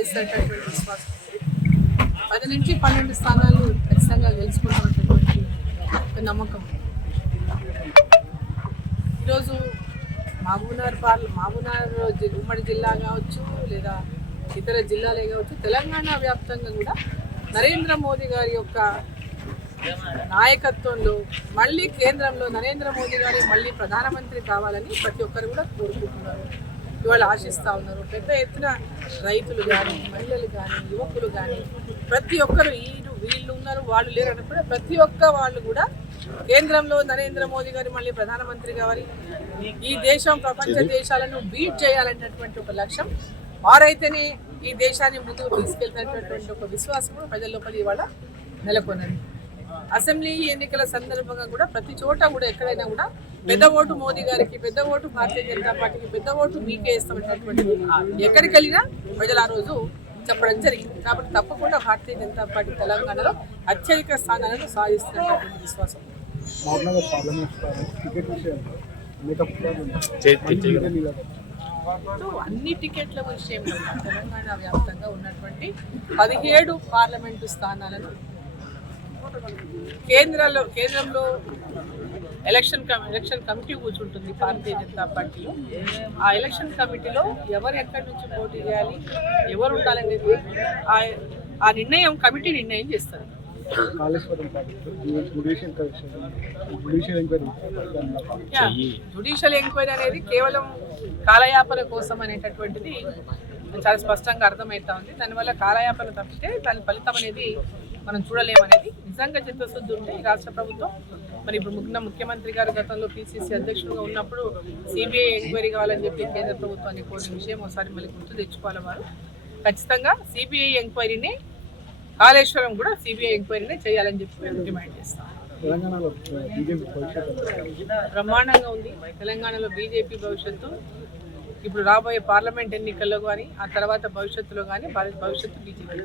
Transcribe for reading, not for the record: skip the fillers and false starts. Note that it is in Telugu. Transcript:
సాధిస్తున్నటువంటి విశ్వాసం. 10 నుంచి 12 స్థానాలు ఖచ్చితంగా గెలుచుకుంటున్నటువంటి ఒక నమ్మకం. ఈరోజు మహబూబ్నగర్ ఉమ్మడి జిల్లా కావచ్చు లేదా ఇతర జిల్లాలే కావచ్చు, తెలంగాణ వ్యాప్తంగా కూడా నరేంద్ర మోదీ గారి యొక్క నాయకత్వంలో మళ్ళీ కేంద్రంలో నరేంద్ర మోదీ గారి మళ్ళీ ప్రధానమంత్రి కావాలని ప్రతి ఒక్కరు కూడా కోరుకుంటున్నారు, ఇవాళ ఆశిస్తూ ఉన్నారు. పెద్ద ఎత్తున రైతులు కానీ, మహిళలు కానీ, యువకులు కానీ ప్రతి ఒక్కరు వీళ్ళు ఉన్నారు వాళ్ళు లేరు అన్నప్పుడు ప్రతి ఒక్క వాళ్ళు కూడా కేంద్రంలో నరేంద్ర మోదీ గారు మళ్ళీ ప్రధానమంత్రి కావాలి, ఈ దేశం ప్రపంచ దేశాలను బీట్ చేయాలనేటువంటి ఒక లక్ష్యం, వారైతేనే ఈ దేశాన్ని ముందుకు తీసుకెళ్తున్నటువంటి ఒక విశ్వాసం కూడా ప్రజల లోపల ఇవాళ నెలకొన్నది. అసెంబ్లీ ఎన్నికల సందర్భంగా కూడా ప్రతి చోట కూడా ఎక్కడైనా కూడా పెద్ద ఓటు మోదీ గారికి, పెద్ద ఓటు భారతీయ జనతా పార్టీకి, పెద్ద ఓటు మీకే ఇస్తామనేటువంటిది ఎక్కడికి వెళ్ళినా ప్రజలు ఆ రోజు చెప్పడం జరిగింది. కాబట్టి తప్పకుండా భారతీయ జనతా పార్టీ తెలంగాణలో అత్యధిక స్థానాలను సాధిస్తున్నటువంటి విశ్వాసం. అన్ని టికెట్ల విషయంలో తెలంగాణ వ్యాప్తంగా ఉన్నటువంటి 17 పార్లమెంటు స్థానాలను కేంద్రంలో ఎలక్షన్ కమిటీ కూర్చుంటుంది భారతీయ జనతా పార్టీలో. ఆ ఎలక్షన్ కమిటీలో ఎవరు ఎక్కడి నుంచి పోటీ చేయాలి, ఎవరు ఉండాలనేది ఆ నిర్ణయం కమిటీ నిర్ణయం చేస్తారు. జ్యుడిషియల్ ఎంక్వైరీ అనేది కేవలం కాలయాపన కోసం అనేటటువంటిది చాలా స్పష్టంగా అర్థమవుతా ఉంది. దానివల్ల కాలయాపన తప్పితే దాని ఫలితం అనేది మనం చూడలేమనేది. నిజంగా చిత్తశుద్ధి ఉంటే ఈ రాష్ట్ర ప్రభుత్వం మరి ఇప్పుడు ముఖ్యమంత్రి గారు గతంలో పిసిసి అధ్యక్షులుగా ఉన్నప్పుడు సిబిఐ ఎంక్వైరీ కావాలని చెప్పి కేంద్ర ప్రభుత్వాన్ని కోరిన విషయం ఒకసారి మళ్ళీ గుర్తు తెచ్చుకోవాలి. వారు ఖచ్చితంగా సిబిఐ ఎంక్వైరీని, కాళేశ్వరం కూడా సిబిఐ ఎంక్వైరీనే చేయాలని చెప్పి మేము డిమాండ్ చేస్తాం. బ్రహ్మాండంగా ఉంది తెలంగాణలో బీజేపీ భవిష్యత్తు. ఇప్పుడు రాబోయే పార్లమెంట్ ఎన్నికల్లో కానీ ఆ తర్వాత భవిష్యత్తులో కానీ భవిష్యత్తు బీజేపీ.